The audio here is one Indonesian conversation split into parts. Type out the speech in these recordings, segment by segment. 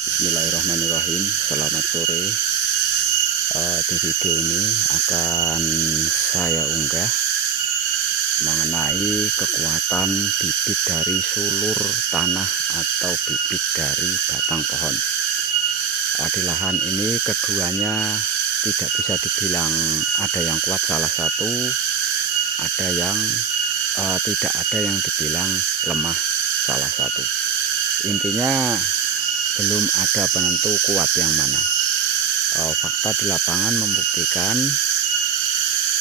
Bismillahirrahmanirrahim. Selamat sore. Di video ini akan saya unggah mengenai kekuatan bibit dari sulur tanah atau bibit dari batang pohon. Di lahan ini keduanya tidak bisa dibilang ada yang kuat salah satu, ada yang tidak ada yang dibilang lemah salah satu. Intinya belum ada penentu kuat yang mana. Fakta di lapangan membuktikan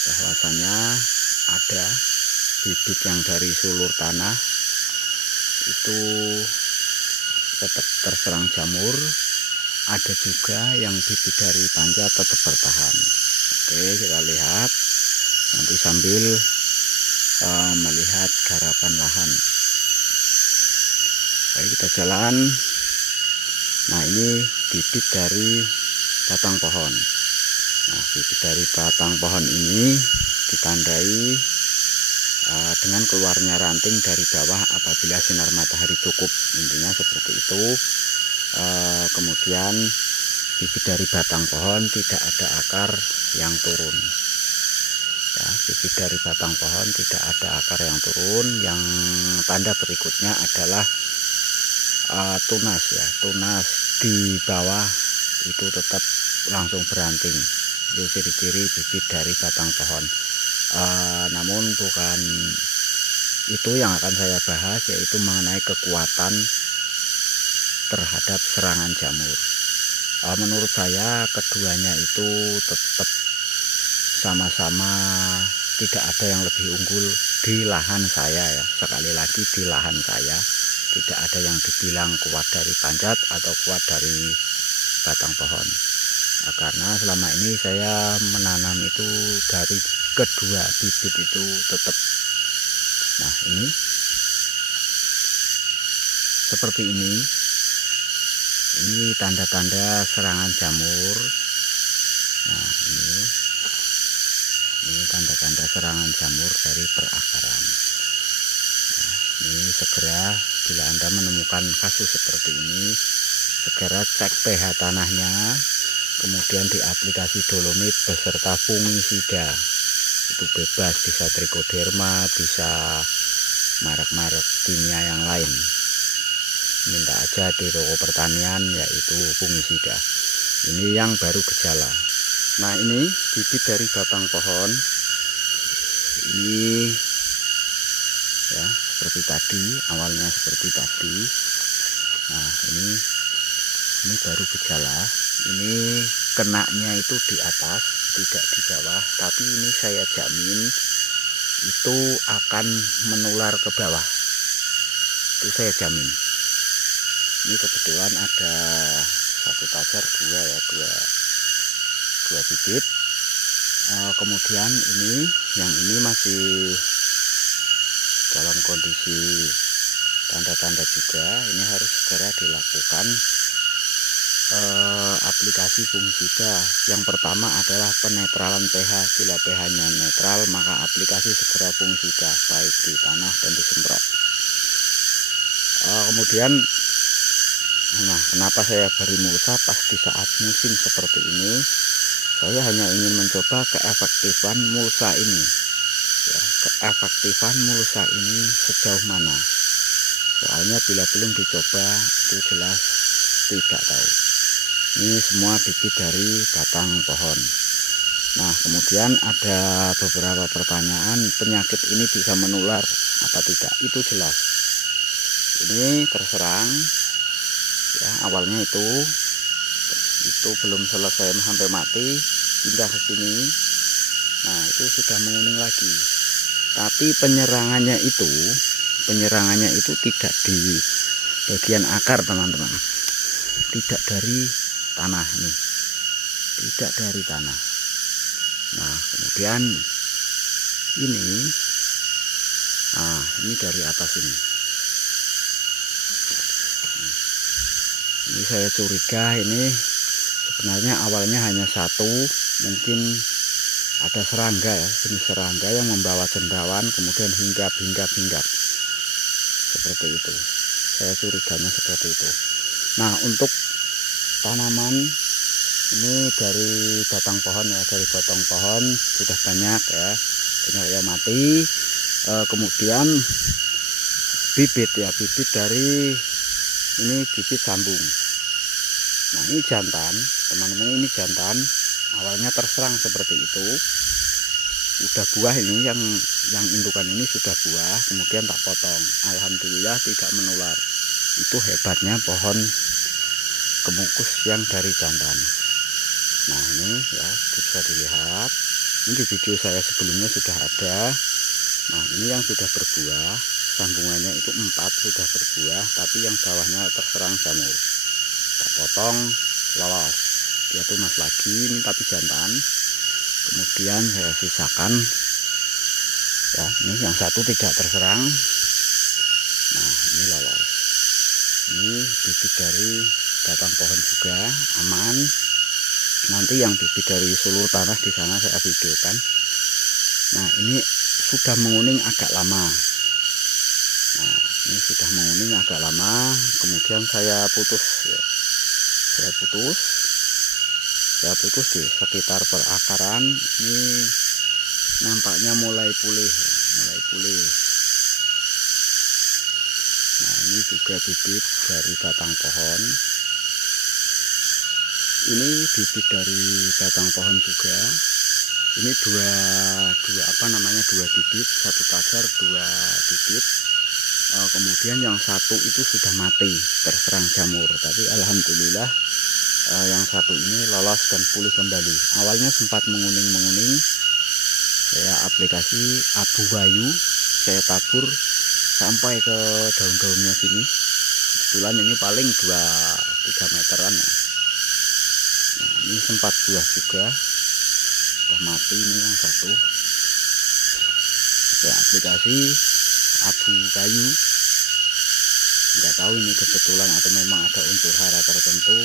bahwasanya ada bibit yang dari sulur tanah itu tetap terserang jamur, ada juga yang bibit dari panjat tetap bertahan. Oke, kita lihat nanti sambil melihat garapan lahan. Oke, kita jalan. Nah, ini bibit dari batang pohon. Nah, bibit dari batang pohon ini ditandai dengan keluarnya ranting dari bawah apabila sinar matahari cukup. Intinya seperti itu. Kemudian bibit dari batang pohon tidak ada akar yang turun. Ya, bibit dari batang pohon tidak ada akar yang turun. Yang tanda berikutnya adalah tunas, ya, tunas di bawah itu tetap langsung beranting. Itu ciri-ciri bibit dari batang pohon. Namun bukan itu yang akan saya bahas, yaitu mengenai kekuatan terhadap serangan jamur. Menurut saya keduanya itu tetap sama-sama tidak ada yang lebih unggul di lahan saya, ya. Sekali lagi di lahan saya tidak ada yang dibilang kuat dari panjat atau kuat dari batang pohon. Karena selama ini saya menanam itu dari kedua bibit itu tetap. Nah, ini seperti ini tanda-tanda serangan jamur. Nah, ini tanda-tanda serangan jamur dari perakaran. Nah, ini segera bila Anda menemukan kasus seperti ini, segera cek pH tanahnya, kemudian di aplikasi dolomit beserta fungisida. Itu bebas, bisa trichoderma, bisa merek-merek kimia yang lain. Minta aja di toko pertanian, yaitu fungisida. Ini yang baru gejala. Nah, ini bibit dari batang pohon. Ini ya seperti tadi, awalnya seperti tadi. Nah, ini baru gejala. Ini kenanya itu di atas, tidak di bawah, tapi ini saya jamin itu akan menular ke bawah. Itu saya jamin. Ini kebetulan ada satu tajar, dua bibit. Kemudian yang ini masih dalam kondisi tanda-tanda juga. Ini harus segera dilakukan aplikasi fungisida. Yang pertama adalah penetralan pH. Bila pH-nya netral, maka aplikasi segera fungisida, baik di tanah dan disemprot. Kemudian, nah, kenapa saya beri mulsa pas di saat musim seperti ini? Saya hanya ingin mencoba keefektifan mulsa ini, ya, keefektifan mulsa ini sejauh mana. Soalnya bila belum dicoba itu jelas tidak tahu. Ini semua bibit dari batang pohon. Nah, kemudian ada beberapa pertanyaan, penyakit ini bisa menular apa tidak? Itu jelas. Ini terserang, ya, awalnya itu belum selesai sampai mati, pindah ke sini. Nah, itu sudah menguning lagi. Tapi penyerangannya itu tidak di bagian akar, teman-teman. Tidak dari tanah nih. Tidak dari tanah. Nah, kemudian ini dari atas ini. Ini saya curiga ini sebenarnya awalnya hanya satu, mungkin ada serangga, ya, jenis serangga yang membawa cendawan, kemudian hinggap seperti itu. Saya curiganya seperti itu. Nah, untuk tanaman ini dari batang pohon ya, dari potong pohon sudah banyak ya mati. Kemudian bibit dari ini bibit sambung. Nah ini jantan teman-teman, ini jantan awalnya terserang seperti itu, udah buah ini yang indukan ini sudah buah, kemudian tak potong, alhamdulillah tidak menular. Itu hebatnya pohon kemukus yang dari jantan. Nah ini ya bisa dilihat, ini di video saya sebelumnya sudah ada. Nah ini yang sudah berbuah, sambungannya itu 4 sudah berbuah, tapi yang bawahnya terserang jamur. Tak potong, lolos, dia tunas lagi ini tapi jantan. Kemudian saya sisakan ya, ini yang satu tidak terserang. Nah ini lolos, ini bibit dari batang pohon juga aman. Nanti yang bibit dari sulur tanah di sana saya videokan. Nah ini sudah menguning agak lama. Nah ini sudah menguning agak lama, kemudian saya putus ya. Saya putus di sekitar perakaran. Ini nampaknya mulai pulih ya, mulai pulih. Nah ini juga bibit dari batang pohon. Ini bibit dari batang pohon juga. Ini dua bibit, satu pagar, 2 bibit. Kemudian yang satu itu sudah mati terserang jamur, tapi alhamdulillah yang satu ini lolos dan pulih kembali. Awalnya sempat menguning, saya aplikasi abu kayu, saya tabur sampai ke daun-daunnya sini. Kebetulan ini paling 2-3 meteran ya. Nah ini sempat buah juga, sudah mati ini yang satu. Saya aplikasi abu kayu, nggak tahu ini kebetulan atau memang ada unsur hara tertentu,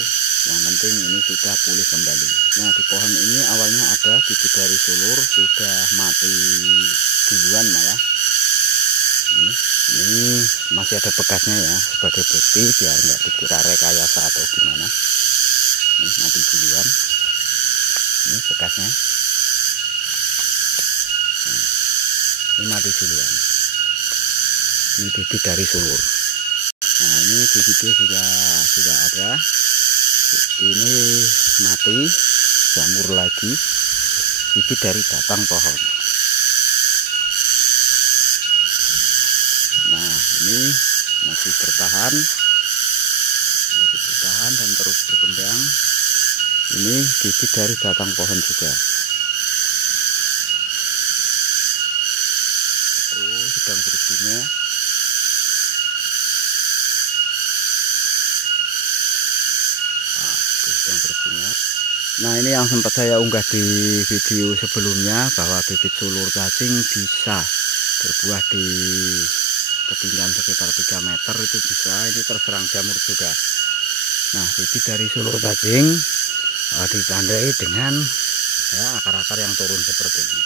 yang penting ini sudah pulih kembali. Nah di pohon ini awalnya ada bibit dari sulur, sudah mati duluan malah. Ini masih ada bekasnya ya, sebagai bukti biar nggak dikira rekayasa atau gimana. Ini mati duluan, ini bekasnya. Nah, ini mati duluan, ini bibit dari sulur. Nah ini di video juga sudah ada, ini mati jamur lagi, bibit dari batang pohon. Nah ini masih bertahan dan terus berkembang. Ini bibit dari batang pohon juga. Itu sedang berbunga. Sedang berbunga. Nah ini yang sempat saya unggah di video sebelumnya, bahwa bibit sulur cacing bisa berbuah di ketinggian sekitar 3 meter itu bisa. Ini terserang jamur juga. Nah bibit dari sulur cacing ditandai dengan ya akar-akar yang turun seperti ini.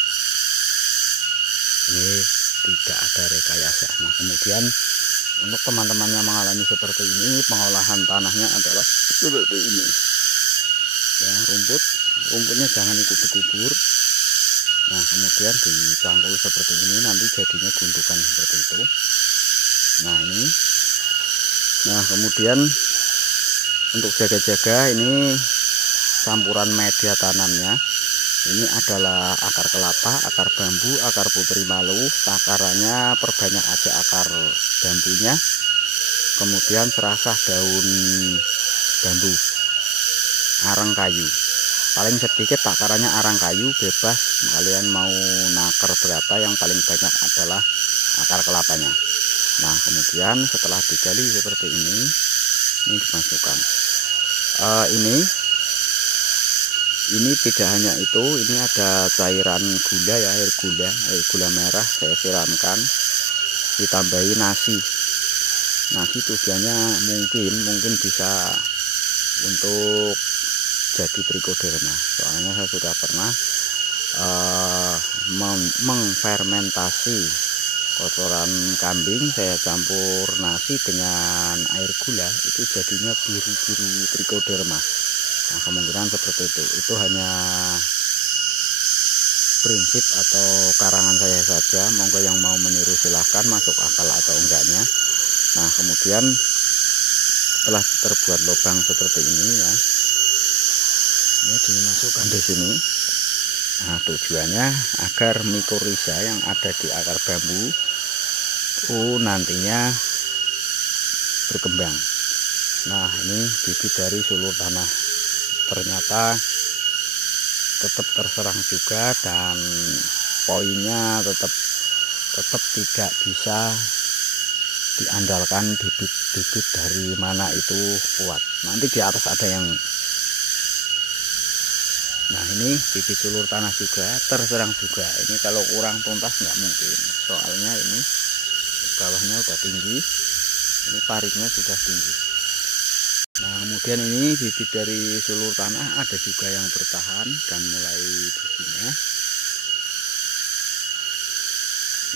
Ini tidak ada rekayasa. Nah kemudian untuk teman-teman yang mengalami seperti ini, pengolahan tanahnya adalah seperti ini ya, rumputnya jangan ikut dikubur. Nah kemudian dicangkul seperti ini, nanti jadinya gundukan seperti itu. Nah ini, nah kemudian untuk jaga-jaga ini campuran media tanamnya. Ini adalah akar kelapa, akar bambu, akar putri malu. Takarannya perbanyak aja akar bambunya, kemudian serasah daun bambu, arang kayu. Paling sedikit takarannya arang kayu, bebas kalian mau nakar berapa, yang paling banyak adalah akar kelapanya. Nah kemudian setelah digali seperti ini dimasukkan. Ini tidak hanya itu, ini ada cairan gula ya, air gula merah saya siramkan, ditambahi nasi. Nasi tujuannya mungkin bisa untuk jadi trichoderma. Soalnya saya sudah pernah mengfermentasi kotoran kambing, saya campur nasi dengan air gula, itu jadinya biru-biru trichoderma. Nah, kemungkinan seperti itu hanya prinsip atau karangan saya saja. Monggo yang mau meniru silahkan, masuk akal atau enggaknya. Nah, kemudian setelah terbuat lubang seperti ini ya, ini dimasukkan di sini. Nah, tujuannya agar mikorizа yang ada di akar bambu nantinya berkembang. Nah, ini bibit dari sulur tanah. Ternyata tetap terserang juga, dan poinnya tetap tidak bisa diandalkan bibit-bibit dari mana itu kuat. Nanti di atas ada yang, nah ini bibit sulur tanah juga terserang juga. Ini kalau kurang tuntas nggak mungkin, soalnya ini bawahnya udah tinggi, ini paritnya sudah tinggi. Nah, kemudian ini bibit dari sulur tanah ada juga yang bertahan dan mulai bibitnya.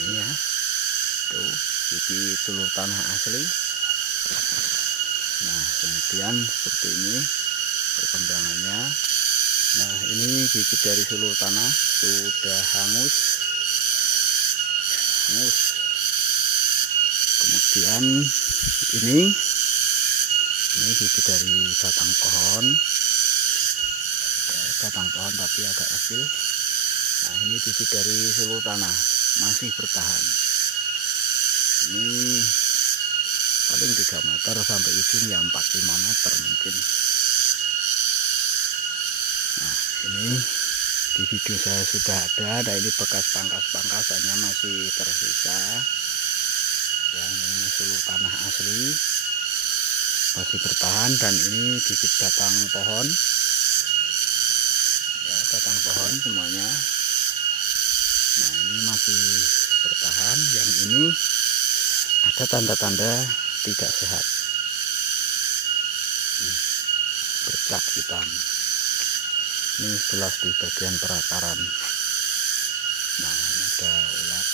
Ini ya, tuh bibit sulur tanah asli. Nah, kemudian seperti ini perkembangannya. Nah, ini bibit dari sulur tanah sudah hangus. Kemudian ini bibit dari batang pohon tapi agak kecil. Nah, ini bibit dari sulur tanah masih bertahan. Ini paling 3 meter sampai ujung ya 4-5 meter mungkin. Nah, ini di video saya sudah ada. Nah, ini bekas pangkas-pangkasannya masih tersisa ya. Ini sulur tanah asli masih bertahan, dan ini bibit batang pohon ya, batang pohon semuanya. Nah, ini masih bertahan. Yang ini ada tanda-tanda tidak sehat, bercak hitam. Ini jelas di bagian perakaran. Nah, ini ada ulat.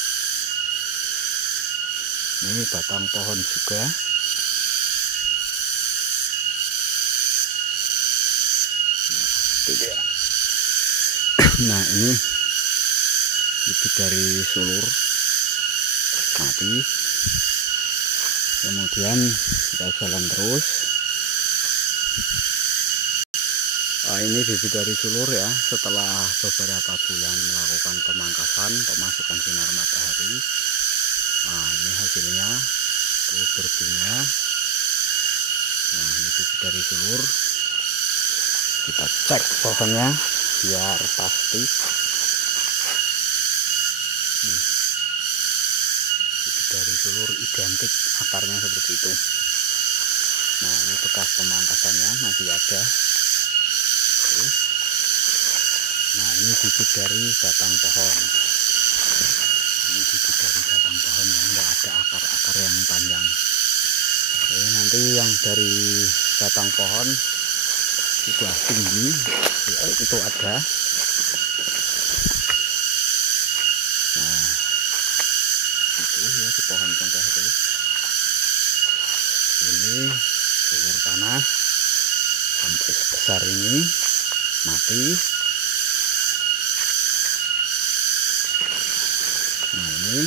Ini batang pohon juga. Nah, ini bibit dari sulur mati. Kemudian kita jalan terus. Ini bibit dari sulur ya, setelah beberapa bulan melakukan pemangkasan, pemasukan sinar matahari. Nah, ini hasilnya tuh berbunga. Nah, ini bibit dari sulur. Kita cek pohonnya biar pasti. Bibit dari sulur identik akarnya seperti itu. Nah, ini bekas pemangkasannya masih ada. Nah, ini bibit dari batang pohon. Ini bibit dari batang pohon ya, nggak ada akar-akar yang panjang. Oke, nanti yang dari batang pohon sudah tinggi ya, itu ada. Nah, itu ya di pohon cengkeh itu. Ini sulur tanah sampai sebesar ini mati. Nah, ini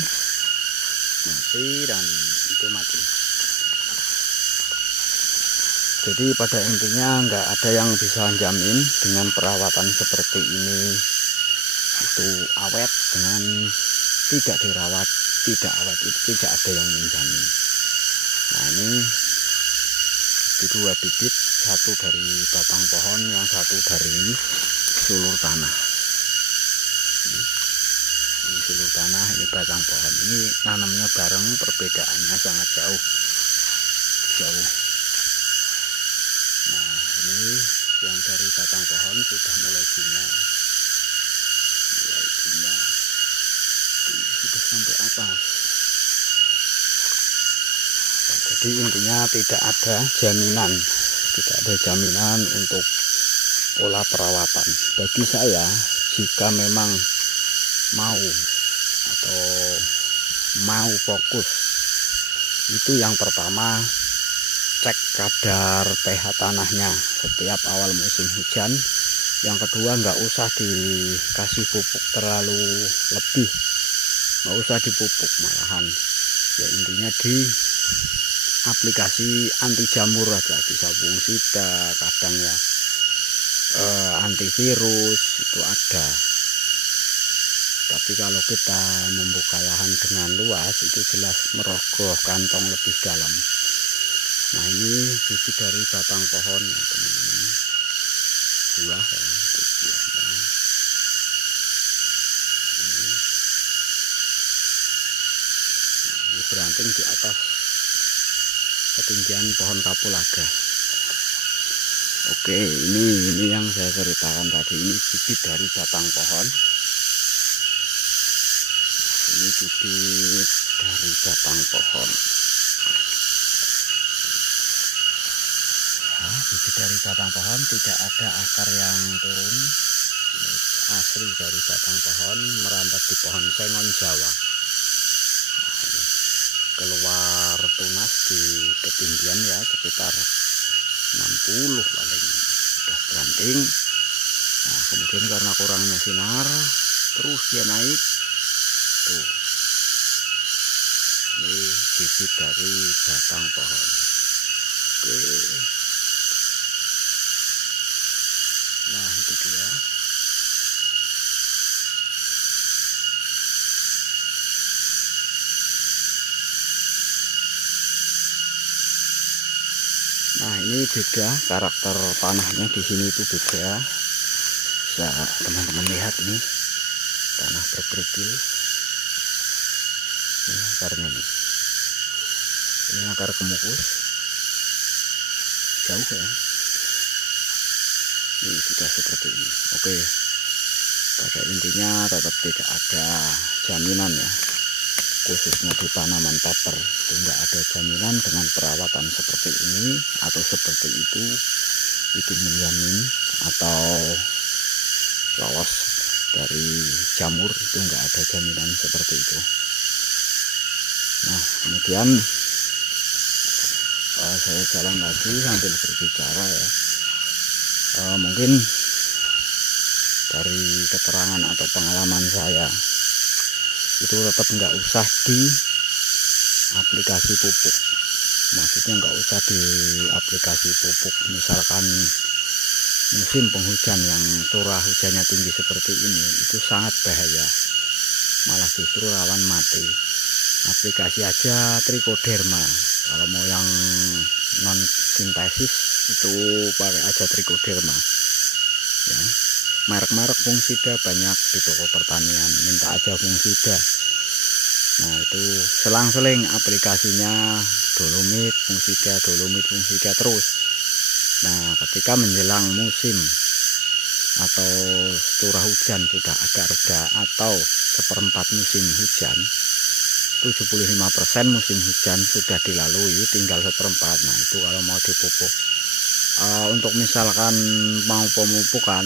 mati dan itu mati. Jadi pada intinya nggak ada yang bisa jamin dengan perawatan seperti ini itu awet, dengan tidak dirawat tidak awet, itu tidak ada yang menjamin. Nah, ini dua bibit, satu dari batang pohon, yang satu dari sulur tanah. Ini sulur tanah, ini batang pohon. Ini nanamnya bareng, perbedaannya sangat jauh. Nah, ini yang dari batang pohon sudah mulai bunga. Sudah sampai atas. Nah, jadi intinya tidak ada jaminan untuk pola perawatan. Bagi saya, jika memang mau fokus, itu yang pertama cek kadar pH tanahnya setiap awal musim hujan. Yang kedua, nggak usah dikasih pupuk terlalu lebih, nggak usah dipupuk malahan ya, intinya di aplikasi anti jamur aja, bisa fungsida, kadang ya antivirus itu ada. Tapi kalau kita membuka lahan dengan luas itu jelas merogoh kantong lebih dalam. Nah, ini bibit dari batang pohon ya teman-teman, buah ya, itu buahnya. Ini beranting di atas ketinggian pohon kapulaga. Oke, ini yang saya ceritakan tadi, ini bibit dari batang pohon. Ini bibit dari batang pohon. Nah, bibit dari batang pohon, tidak ada akar yang turun. Ini asli dari batang pohon, merambat di pohon sengon Jawa. Nah, ini keluar tunas di ketinggian ya sekitar 60 paling, sudah beranting. Nah, kemudian karena kurangnya sinar terus dia naik tuh. Ini bibit dari batang pohon. Oke, nah itu dia. Nah, ini beda karakter tanahnya di sini, itu beda. Bisa teman-teman lihat ini tanah berkerikil. Ini akarnya nih. Ini akar kemukus. Jauh ya. Ini sudah seperti ini. Oke. Pada intinya tetap tidak ada jaminan ya. Khususnya di tanaman pepper itu nggak ada jaminan dengan perawatan seperti ini atau seperti itu menjamin atau lolos dari jamur, itu nggak ada jaminan seperti itu. Nah, kemudian saya jalan lagi sambil berbicara ya. Mungkin dari keterangan atau pengalaman saya itu tetap nggak usah di aplikasi pupuk. Maksudnya nggak usah di aplikasi pupuk. Misalkan musim penghujan yang curah hujannya tinggi seperti ini, itu sangat bahaya, malah justru rawan mati. Aplikasi aja trichoderma. Kalau mau yang non sintesis itu pakai aja trichoderma ya. Merek-merek fungsida banyak di toko pertanian, minta aja fungsida. Nah, itu selang-seling aplikasinya dolomit fungsida terus. Nah, ketika menjelang musim atau curah hujan sudah agak reda atau seperempat musim hujan, 75% musim hujan sudah dilalui, tinggal seperempat. Nah, itu kalau mau dipupuk. Untuk misalkan mau pemupukan,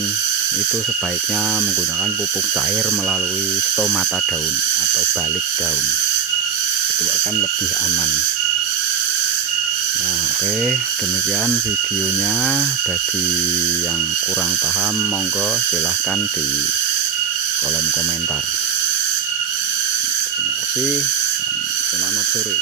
itu sebaiknya menggunakan pupuk cair melalui stomata daun atau balik daun, itu akan lebih aman. Nah, oke, demikian videonya. Bagi yang kurang paham, monggo silahkan di kolom komentar. Terima kasih, selamat sore.